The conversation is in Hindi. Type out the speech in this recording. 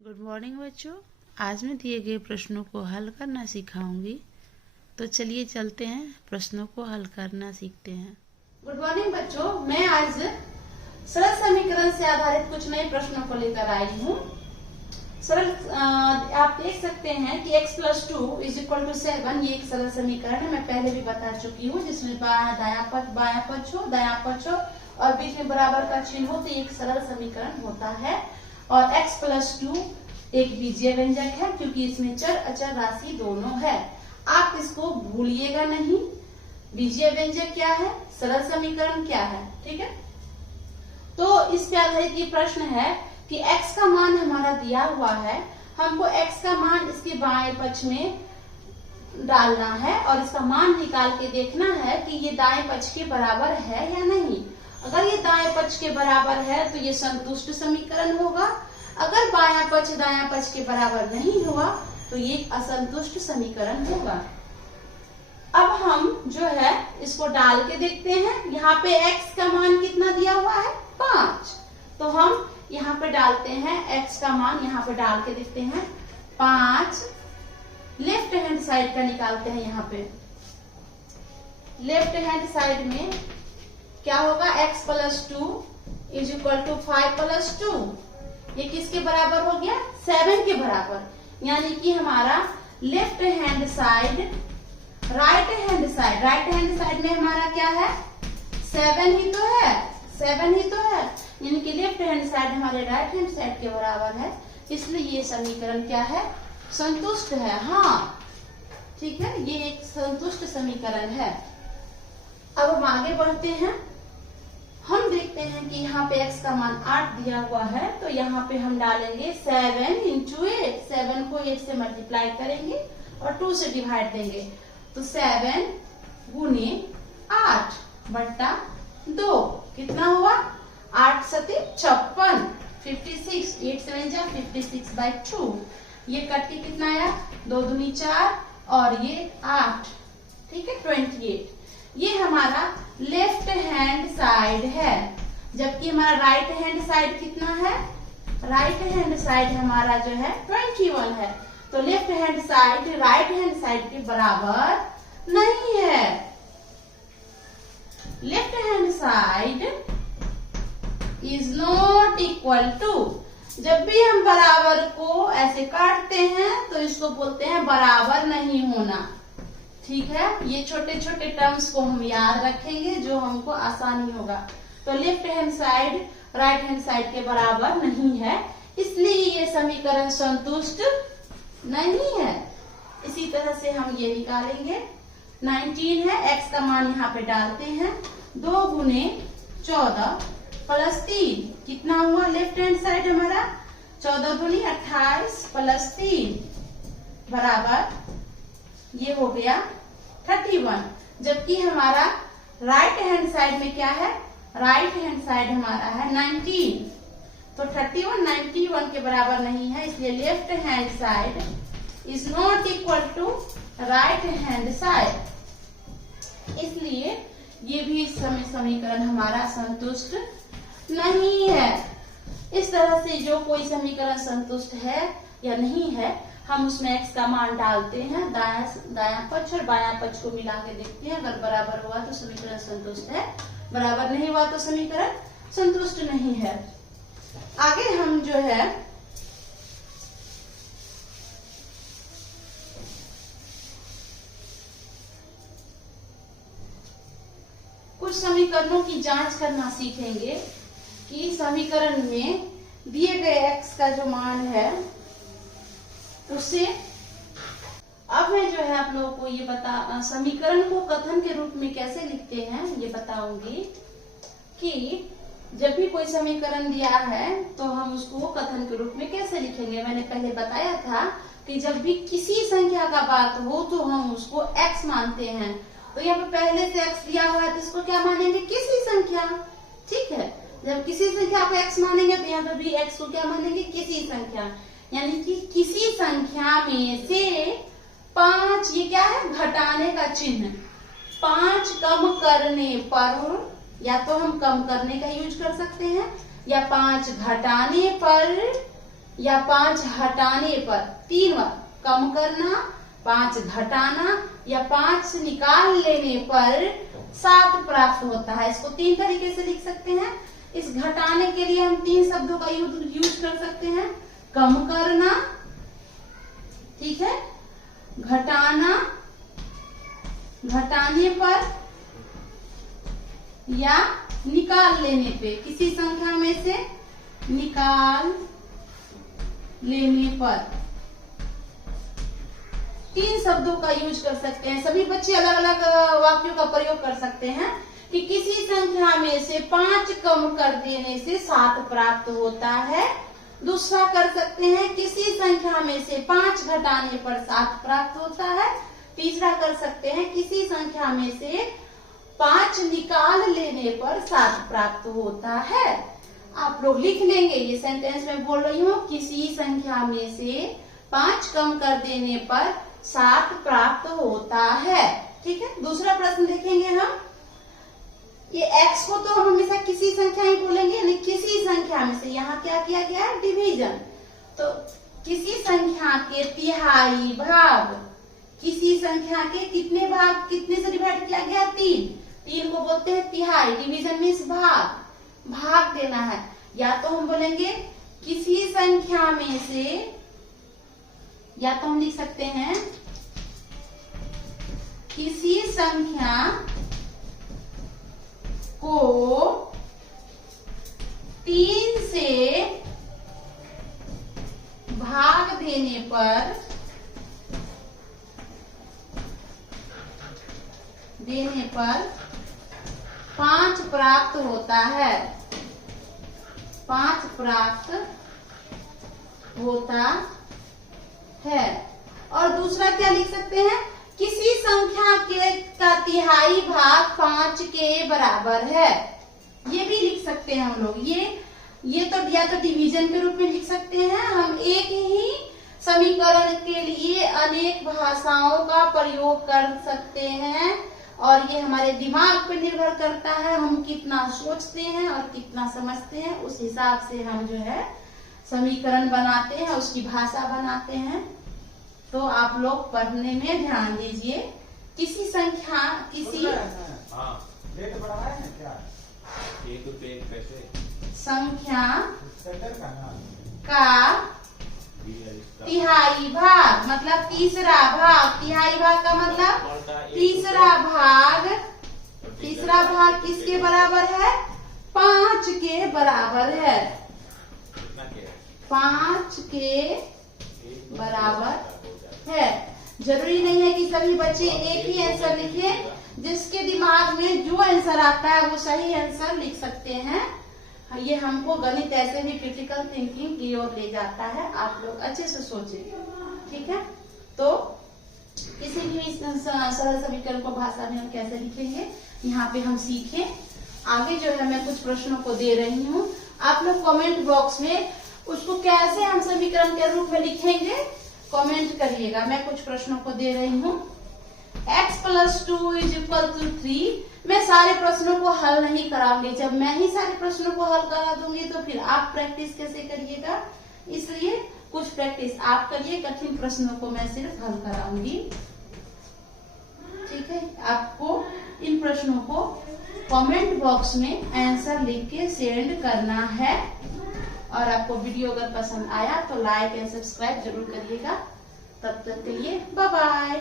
गुड मॉर्निंग बच्चों। आज मैं दिए गए प्रश्नों को हल करना सिखाऊंगी। तो चलिए चलते हैं, प्रश्नों को हल करना सीखते हैं। गुड मॉर्निंग बच्चों, मैं आज सरल समीकरण से आधारित कुछ नए प्रश्नों को लेकर आई हूँ। आप देख सकते हैं कि x + 2 = 7 ये एक सरल समीकरण है। मैं पहले भी बता चुकी हूँ, जिसमें दायां पक्ष हो और बीच में बराबर का चिन्ह हो तो एक सरल समीकरण होता है। और x + 2 एक बीजीय व्यंजक है, क्योंकि इसमें चर अचर राशि दोनों है। आप इसको भूलिएगा नहीं। बीजीय व्यंजक क्या है, सरल समीकरण क्या है, ठीक है। तो इस पे आधारित ये प्रश्न है कि x का मान हमारा दिया हुआ है, हमको x का मान इसके बाएं पक्ष में डालना है और इसका मान निकाल के देखना है कि ये दाएं पक्ष के बराबर है या नहीं। अगर ये दाएं पक्ष के बराबर है तो ये संतुष्ट समीकरण होगा। अगर बायां पक्ष दायां पक्ष के बराबर नहीं हुआ तो ये असंतुष्ट समीकरण होगा। अब हम जो है इसको डाल के देखते हैं। यहाँ पे x का मान कितना दिया हुआ है, 5। तो हम यहाँ पे डालते हैं x का मान, यहाँ पे डाल के देखते हैं 5। लेफ्ट हैंड साइड का निकालते हैं। यहाँ पे लेफ्ट हैंड साइड में क्या होगा, x + 2 = 5 + 2। ये किसके बराबर हो गया, 7 के बराबर। यानी कि हमारा left hand side right hand side में हमारा क्या है, 7 ही तो है, 7 ही तो है। यानी कि लेफ्ट हैंड साइड हमारे राइट हैंड साइड के बराबर है, इसलिए ये समीकरण क्या है, संतुष्ट है। हाँ ठीक है, ये एक संतुष्ट समीकरण है। अब हम आगे बढ़ते हैं। हम देखते हैं कि यहाँ पे x का मान 8 दिया हुआ है, तो यहाँ पे हम डालेंगे 7 × 8। 7 को 8 से मल्टीप्लाई करेंगे और 2 से डिवाइड देंगे, तो 7 × 8 / 2 कितना हुआ, 8 × 7 = 56। 8 7 जा 56/2। ये कट के कितना आया, 2 दूनी 4 और ये 8, ठीक है, 28। ये हमारा लेफ्ट हैंड साइड है, जबकि हमारा राइट हैंड साइड कितना है, राइट हैंड साइड हमारा जो है 21 है। तो left hand side right hand side के बराबर नहीं है। Left hand side is not equal to. जब भी हम बराबर को ऐसे काटते हैं तो इसको बोलते हैं बराबर नहीं होना, ठीक है। ये छोटे छोटे टर्म्स को हम याद रखेंगे, जो हमको आसानी होगा। तो left hand side right hand side के बराबर नहीं है, इसलिए ये समीकरण संतुष्ट नहीं है। इसी तरह से हम ये निकालेंगे। 19 है, x का मान यहाँ पे डालते हैं। 2 × 14 + 3 कितना हुआ, लेफ्ट हैंड साइड हमारा 14 दूनी 28 + 3 बराबर ये हो गया 31। जबकि हमारा राइट हैंड साइड में क्या है, राइट हैंड साइड हमारा है 19। तो 31 91 के बराबर नहीं है, इसलिए left hand side is not equal to right hand side. इसलिए ये भी समीकरण हमारा संतुष्ट नहीं है। इस तरह से जो कोई समीकरण संतुष्ट है या नहीं है, हम उसमें x का मान डालते हैं। दायां पक्ष और बायां पक्ष को मिला के देखते हैं। अगर बराबर हुआ तो समीकरण संतुष्ट है, बराबर नहीं हुआ तो समीकरण संतुष्ट नहीं है। आगे हम जो है कुछ समीकरणों की जांच करना सीखेंगे कि समीकरण में दिए गए x का जो मान है उससे। अब मैं जो है आप लोगों को ये समीकरण को कथन के रूप में कैसे लिखते हैं ये बताऊंगी। कि जब भी कोई समीकरण दिया है तो हम उसको कथन के रूप में कैसे लिखेंगे। मैंने पहले बताया था कि जब भी किसी संख्या का बात हो तो हम उसको x मानते हैं। तो यहाँ पे पहले से x दिया हुआ है तो इसको क्या मानेंगे, किसी संख्या, ठीक है। जब किसी संख्या को x मानेंगे तो यहाँ पे भी x को क्या मानेंगे, किसी संख्या। यानी कि किसी संख्या में से 5, ये क्या है, घटाने का चिन्ह। 5 कम करने पर, या तो हम कम करने का यूज कर सकते हैं, या 5 घटाने पर, या 5 हटाने पर, 3 बार कम करना, 5 घटाना या 5 निकाल लेने पर 7 प्राप्त होता है। इसको 3 तरीके से लिख सकते हैं। इस घटाने के लिए हम 3 शब्दों का यूज कर सकते हैं। कम करना, ठीक है, घटाना, घटाने पर या निकाल लेने पे, किसी संख्या में से निकाल लेने पर, 3 शब्दों का यूज कर सकते हैं। सभी बच्चे अलग अलग वाक्यों का प्रयोग कर सकते हैं कि किसी संख्या में से 5 कम कर देने से 7 प्राप्त होता है। दूसरा कर सकते हैं किसी संख्या में से 5 घटाने पर 7 प्राप्त होता है। तीसरा कर सकते हैं किसी संख्या में से 5 निकाल लेने पर 7 प्राप्त होता है। आप लोग लिख लेंगे, ये सेंटेंस में बोल रही हूँ, किसी संख्या में से 5 कम कर देने पर 7 प्राप्त होता है। ठीक है, दूसरा प्रश्न देखेंगे हम। ये x को तो हम हमेशा किसी संख्या ही बोलेंगे, नहीं, किसी संख्या में से, यहाँ क्या किया गया है, डिवीजन। तो किसी संख्या के तिहाई भाग, किसी संख्या के कितने भाग, कितने से डिवाइड किया गया, 3 को बोलते हैं तिहाई। डिवीजन मीन्स भाग, भाग देना है। या तो हम बोलेंगे किसी संख्या में से, या तो हम लिख सकते हैं किसी संख्या को 3 से भाग देने पर 5 प्राप्त होता है, 5 प्राप्त होता है। और दूसरा क्या लिख सकते हैं, किसी संख्या का तिहाई भाग 5 के बराबर है। ये भी लिख सकते हैं हम लोग। ये तो या तो डिवीजन के रूप में लिख सकते हैं। हम एक ही समीकरण के लिए अनेक भाषाओं का प्रयोग कर सकते हैं, और ये हमारे दिमाग पे निर्भर करता है, हम कितना सोचते हैं और कितना समझते हैं, उस हिसाब से हम जो है समीकरण बनाते हैं, उसकी भाषा बनाते हैं। तो आप लोग पढ़ने में ध्यान दीजिए। किसी संख्या, किसी संख्या का तिहाई भाग, मतलब तीसरा भाग, तिहाई भाग का मतलब तीसरा भाग किसके बराबर है, 5 के बराबर है, 5 के बराबर है। जरूरी नहीं है कि सभी बच्चे एक ही आंसर लिखें, जिसके दिमाग में जो आंसर आता है वो सही आंसर लिख सकते हैं। ये हमको गणित ऐसे भी क्रिटिकल थिंकिंग की ओर ले जाता है। आप लोग अच्छे से सोचें, ठीक है। तो किसी भी सरल समीकरण को भाषा में हम कैसे लिखेंगे, यहाँ पे हम सीखें। आगे जो है मैं कुछ प्रश्नों को दे रही हूँ, आप लोग कमेंट बॉक्स में उसको कैसे हम समीकरण के रूप में लिखेंगे कमेंट करिएगा। मैं कुछ प्रश्नों को दे रही हूँ। x+2 = 3। मैं सारे प्रश्नों को हल नहीं कराऊंगी। जब मैं ही सारे प्रश्नों को हल करा दूंगी तो फिर आप प्रैक्टिस कैसे करिएगा, इसलिए कुछ प्रैक्टिस आप करिए, कठिन प्रश्नों को मैं सिर्फ हल कराऊंगी। ठीक है, आपको इन प्रश्नों को कमेंट बॉक्स में आंसर लिख के सेंड करना है। और आपको वीडियो अगर पसंद आया तो लाइक एंड सब्सक्राइब जरूर करिएगा। तब तक के लिए बाय बाय।